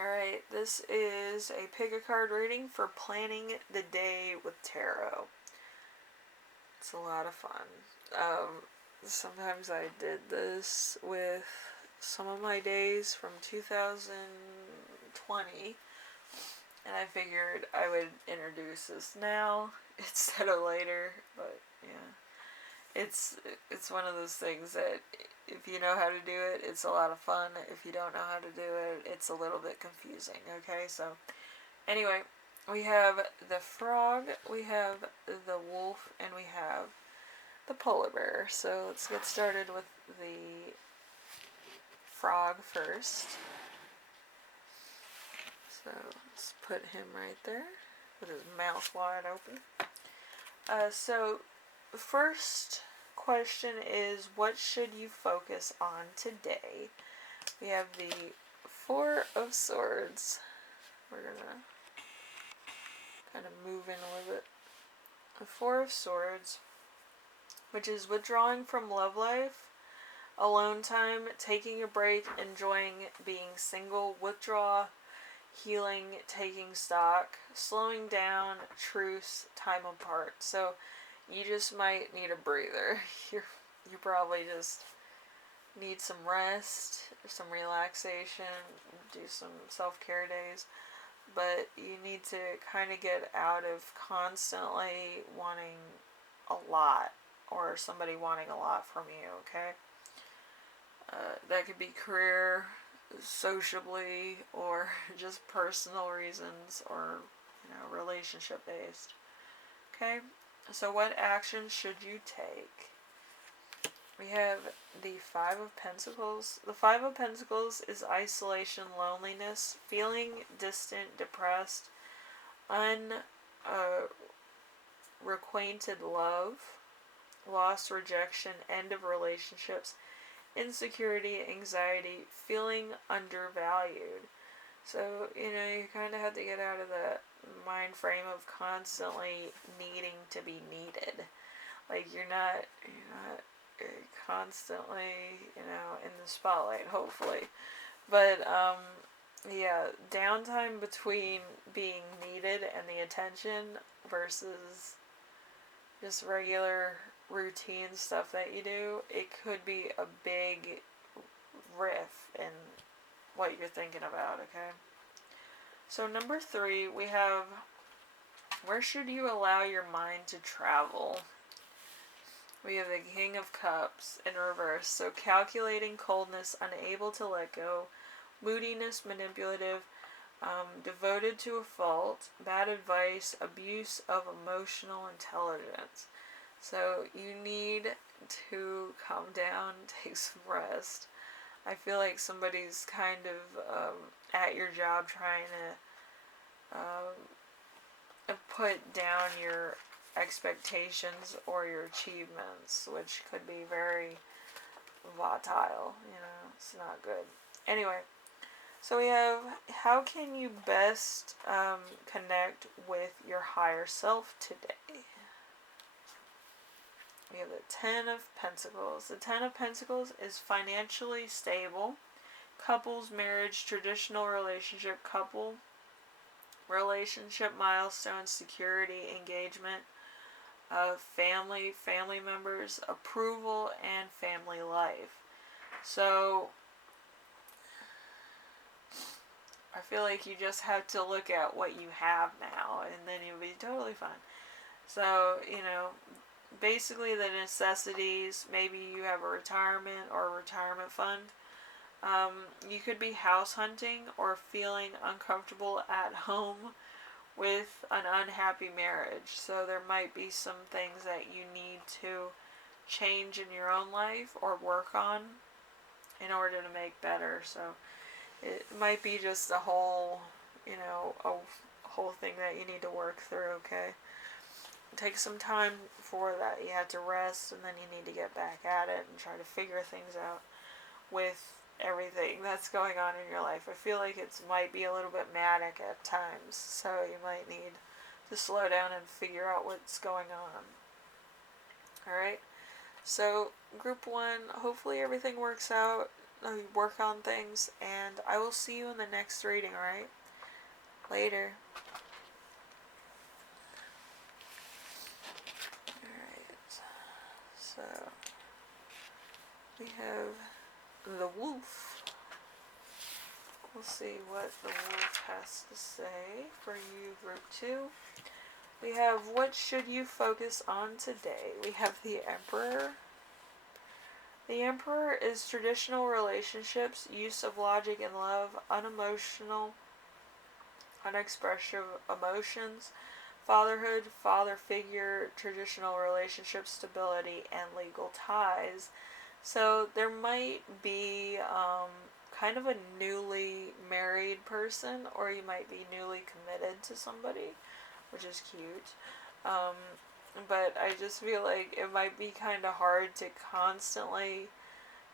Alright, this is a pick a card reading for planning the day with tarot. It's a lot of fun. Sometimes I did this with some of my days from 2020, and I figured I would introduce this now instead of later, but yeah. It's one of those things that if you know how to do it, it's a lot of fun. If you don't know how to do it, it's a little bit confusing, okay? So, anyway, we have the frog, we have the wolf, and we have the polar bear. So, let's get started with the frog first. So, let's put him right there with his mouth wide open. So, the first question is, what should you focus on today? We have the Four of Swords. We're gonna kind of move in a little bit. The Four of Swords, which is withdrawing from love life, alone time, taking a break, enjoying being single, withdraw, healing, taking stock, slowing down, truce, time apart. So you just might need a breather. You probably just need some rest, some relaxation, do some self-care days, but you need to kind of get out of constantly wanting a lot or somebody wanting a lot from you, okay? That could be career, sociably, or just personal reasons, or relationship based. Okay, so what action should you take? We have the Five of Pentacles. The Five of Pentacles is isolation, loneliness, feeling distant, depressed, unrequited love, loss, rejection, end of relationships, insecurity, anxiety, feeling undervalued. So, you kind of have to get out of that mind frame of constantly needing to be needed. Like, you're not constantly, in the spotlight, hopefully. But, yeah, downtime between being needed and the attention versus just regular routine stuff that you do, it could be a big riff in what you're thinking about, okay? So number 3, we have, where should you allow your mind to travel? We have the King of Cups in reverse. So calculating, coldness, unable to let go, moodiness, manipulative, devoted to a fault, bad advice, abuse of emotional intelligence. So you need to calm down, take some rest. I feel like somebody's kind of at your job trying to put down your expectations or your achievements, which could be very volatile. It's not good. Anyway, so we have, how can you best connect with your higher self today? We have the Ten of Pentacles. The Ten of Pentacles is financially stable, couples, marriage, traditional relationship, couple, relationship milestones, security, engagement, family members, approval, and family life. So I feel like you just have to look at what you have now, and then you'll be totally fine. So, basically the necessities, maybe you have a retirement or a retirement fund. You could be house hunting or feeling uncomfortable at home with an unhappy marriage. So there might be some things that you need to change in your own life or work on in order to make better. So it might be just a whole, a whole thing that you need to work through, okay? Take some time for that. You have to rest, and then you need to get back at it and try to figure things out with everything that's going on in your life. I feel like it might be a little bit manic at times, so you might need to slow down and figure out what's going on. Alright, so group 1, hopefully everything works out. work on things, and I will see you in the next reading, alright? Later. Alright, so we have the wolf. We'll see what the wolf has to say for you, group 2. We have, what should you focus on today? We have the Emperor. The Emperor is traditional relationships, use of logic and love, unemotional, unexpressive emotions, fatherhood, father figure, traditional relationship stability, and legal ties. So there might be kind of a newly married person, or you might be newly committed to somebody, which is cute. But I just feel like it might be kind of hard to constantly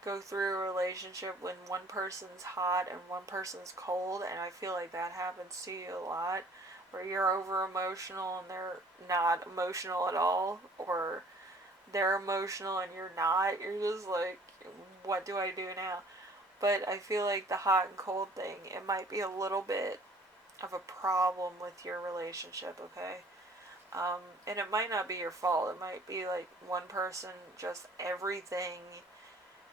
go through a relationship when one person's hot and one person's cold, and I feel like that happens to you a lot, where you're over emotional and they're not emotional at all, or they're emotional and you're not. You're just like, what do I do now? But I feel like the hot and cold thing, it might be a little bit of a problem with your relationship, okay? And it might not be your fault. It might be like one person, just everything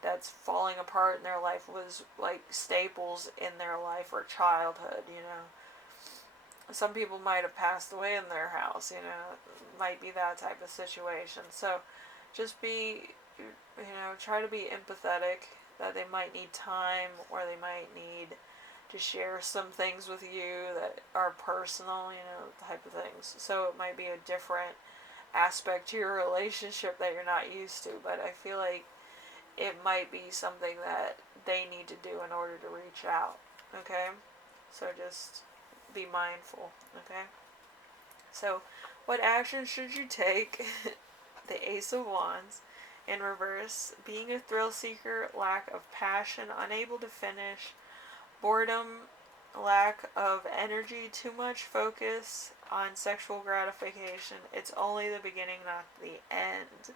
that's falling apart in their life was like staples in their life or childhood, you know. Some people might have passed away in their house, you know. It might be that type of situation. So just be, try to be empathetic, that they might need time, or they might need to share some things with you that are personal, type of things. So it might be a different aspect to your relationship that you're not used to, but I feel like it might be something that they need to do in order to reach out, okay? So just be mindful, okay? So what action should you take? The Ace of Wands in reverse, being a thrill seeker, lack of passion, unable to finish, boredom, lack of energy, too much focus on sexual gratification. It's only the beginning, not the end.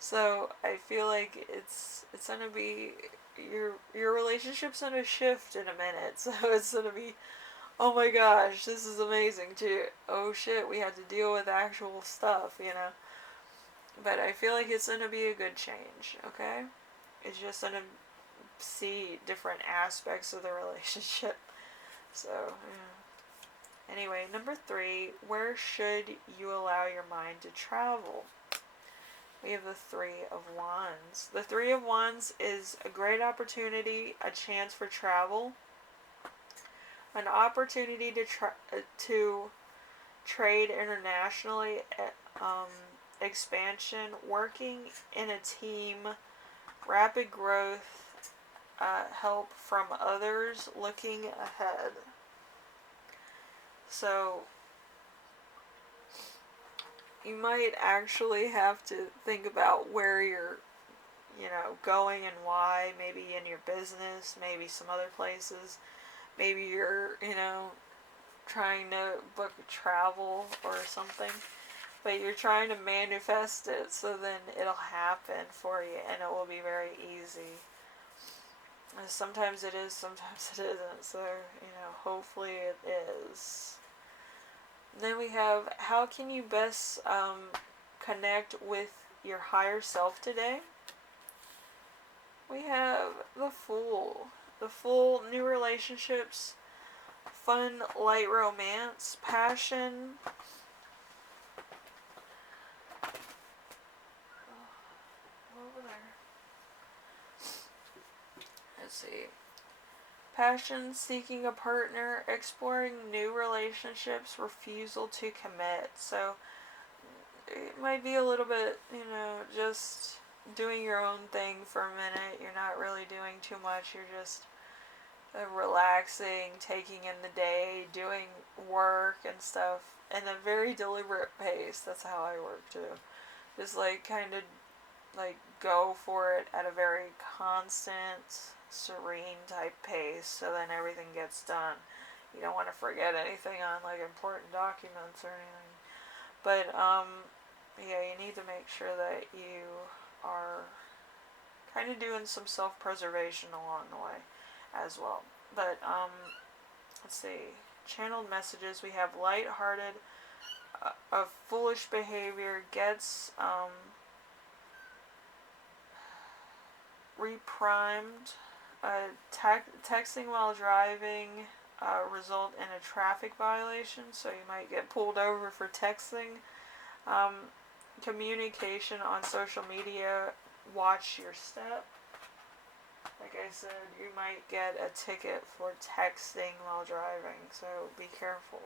So I feel like it's gonna be, your relationship's gonna shift in a minute. So it's gonna be, oh my gosh, this is amazing, too. Oh shit, we had to deal with actual stuff, But I feel like it's gonna be a good change, okay? It's just gonna see different aspects of the relationship. So, yeah. Anyway, number 3, where should you allow your mind to travel? We have the Three of Wands. The Three of Wands is a great opportunity, a chance for travel, an opportunity to trade internationally, expansion, working in a team, rapid growth, help from others, looking ahead. So you might actually have to think about where you're, going and why. Maybe in your business, maybe some other places. Maybe you're, trying to book travel or something. But you're trying to manifest it, so then it'll happen for you, and it will be very easy. And sometimes it is, sometimes it isn't. So, hopefully it is. Then we have, how can you best connect with your higher self today? We have the Fool. The Fool, new relationships, fun, light romance, passion. Over there. Let's see. Passion, seeking a partner, exploring new relationships, refusal to commit. So it might be a little bit, just doing your own thing for a minute. You're not really doing too much. You're just relaxing, taking in the day, doing work and stuff in a very deliberate pace. That's how I work too. Just kind of go for it at a very constant, serene type pace, so then everything gets done. You don't want to forget anything on important documents or anything. But yeah, you need to make sure that you are kind of doing some self-preservation along the way as well. But let's see, channeled messages. We have light-hearted, of foolish behavior gets reprimed. Texting while driving result in a traffic violation, so you might get pulled over for texting. Communication on social media, watch your step. Like I said, you might get a ticket for texting while driving, so be careful.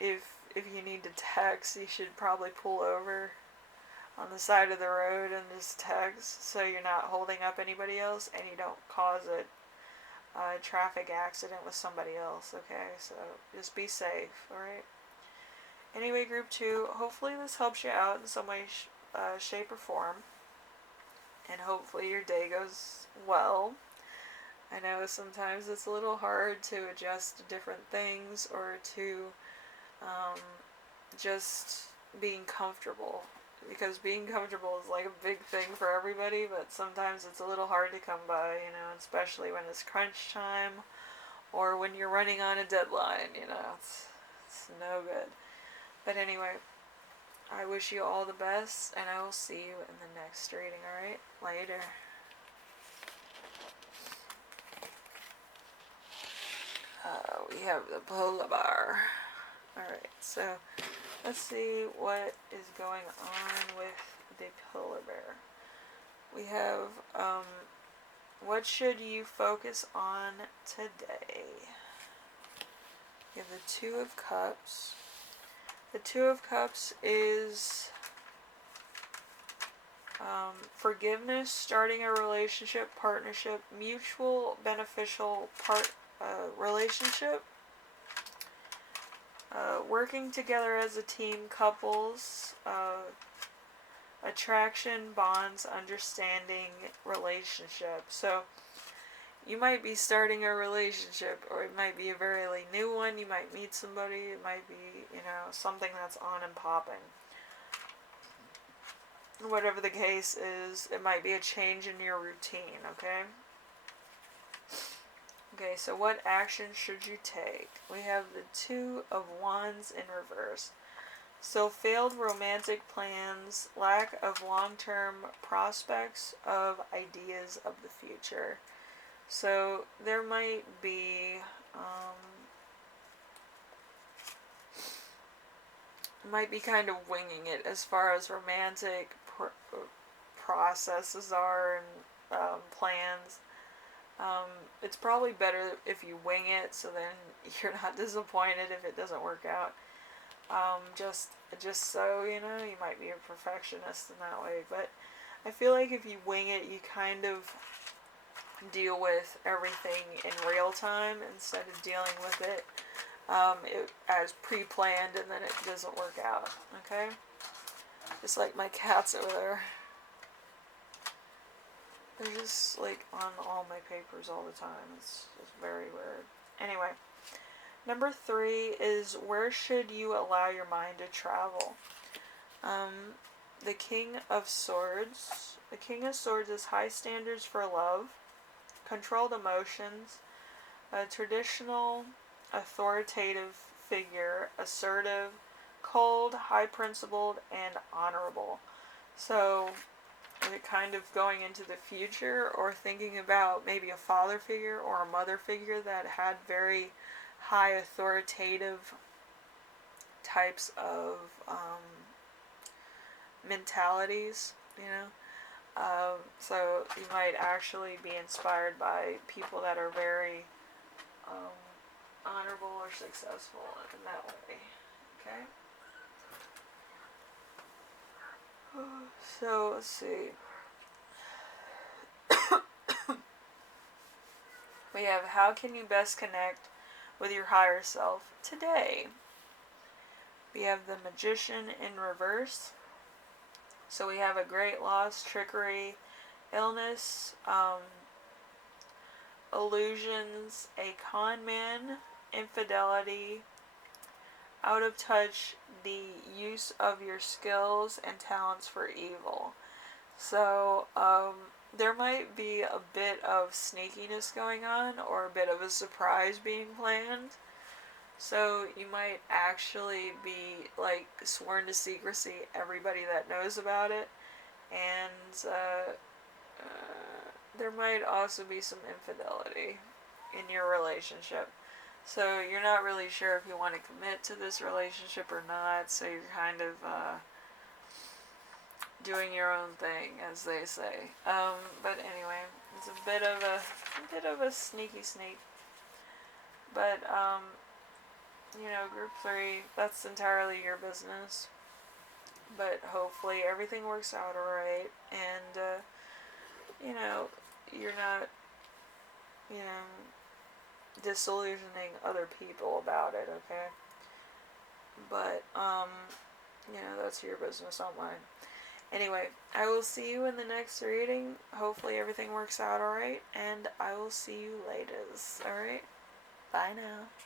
If you need to text, you should probably pull over on the side of the road and just text, so you're not holding up anybody else and you don't cause a traffic accident with somebody else. Okay, so just be safe. All right. Anyway, group 2, hopefully this helps you out in some way, shape, or form, and hopefully your day goes well. I know sometimes it's a little hard to adjust to different things, or to just being comfortable, because being comfortable is like a big thing for everybody, but sometimes it's a little hard to come by, especially when it's crunch time or when you're running on a deadline, it's no good. But anyway, I wish you all the best, and I will see you in the next reading, alright? Later. We have the polar bear. Alright, so let's see what is going on with the polar bear. We have, what should you focus on today? We have the 2 of Cups. The 2 of Cups is forgiveness, starting a relationship, partnership, mutual beneficial relationship, working together as a team, couples, attraction, bonds, understanding, relationship. So you might be starting a relationship, or it might be a very new one. You might meet somebody. It might be, something that's on and popping. Whatever the case is, it might be a change in your routine, okay? Okay, so what action should you take? We have the 2 of Wands in reverse. So failed romantic plans, lack of long-term prospects of ideas of the future. So there might be, kind of winging it as far as romantic processes are, and plans. It's probably better if you wing it, so then you're not disappointed if it doesn't work out. Just so you might be a perfectionist in that way, but I feel like if you wing it, you kind of deal with everything in real time instead of dealing with it as pre-planned, and then it doesn't work out. Okay, just like my cats over there. They're just on all my papers all the time. It's just very weird. Anyway, number 3 is, where should you allow your mind to travel? The King of Swords. The King of Swords is high standards for love, controlled emotions, a traditional authoritative figure, assertive, cold, high-principled, and honorable. So it kind of going into the future, or thinking about maybe a father figure or a mother figure that had very high authoritative types of mentalities, so you might actually be inspired by people that are very honorable or successful in that way. Okay? So, let's see. We have, how can you best connect with your higher self today? We have the Magician in reverse. So we have a great loss, trickery, illness, illusions, a con man, infidelity, out of touch, the use of your skills and talents for evil. So, there might be a bit of sneakiness going on or a bit of a surprise being planned. So you might actually be like sworn to secrecy, everybody that knows about it, and there might also be some infidelity in your relationship. So you're not really sure if you want to commit to this relationship or not. So you're kind of doing your own thing, as they say. But anyway, it's a bit of a sneaky sneak. But group 3, that's entirely your business. But hopefully everything works out alright, and you're not, you know, disillusioning other people about it, okay? But that's your business, not mine. Anyway, I will see you in the next reading. Hopefully everything works out alright, and I will see you later. Alright? Bye now.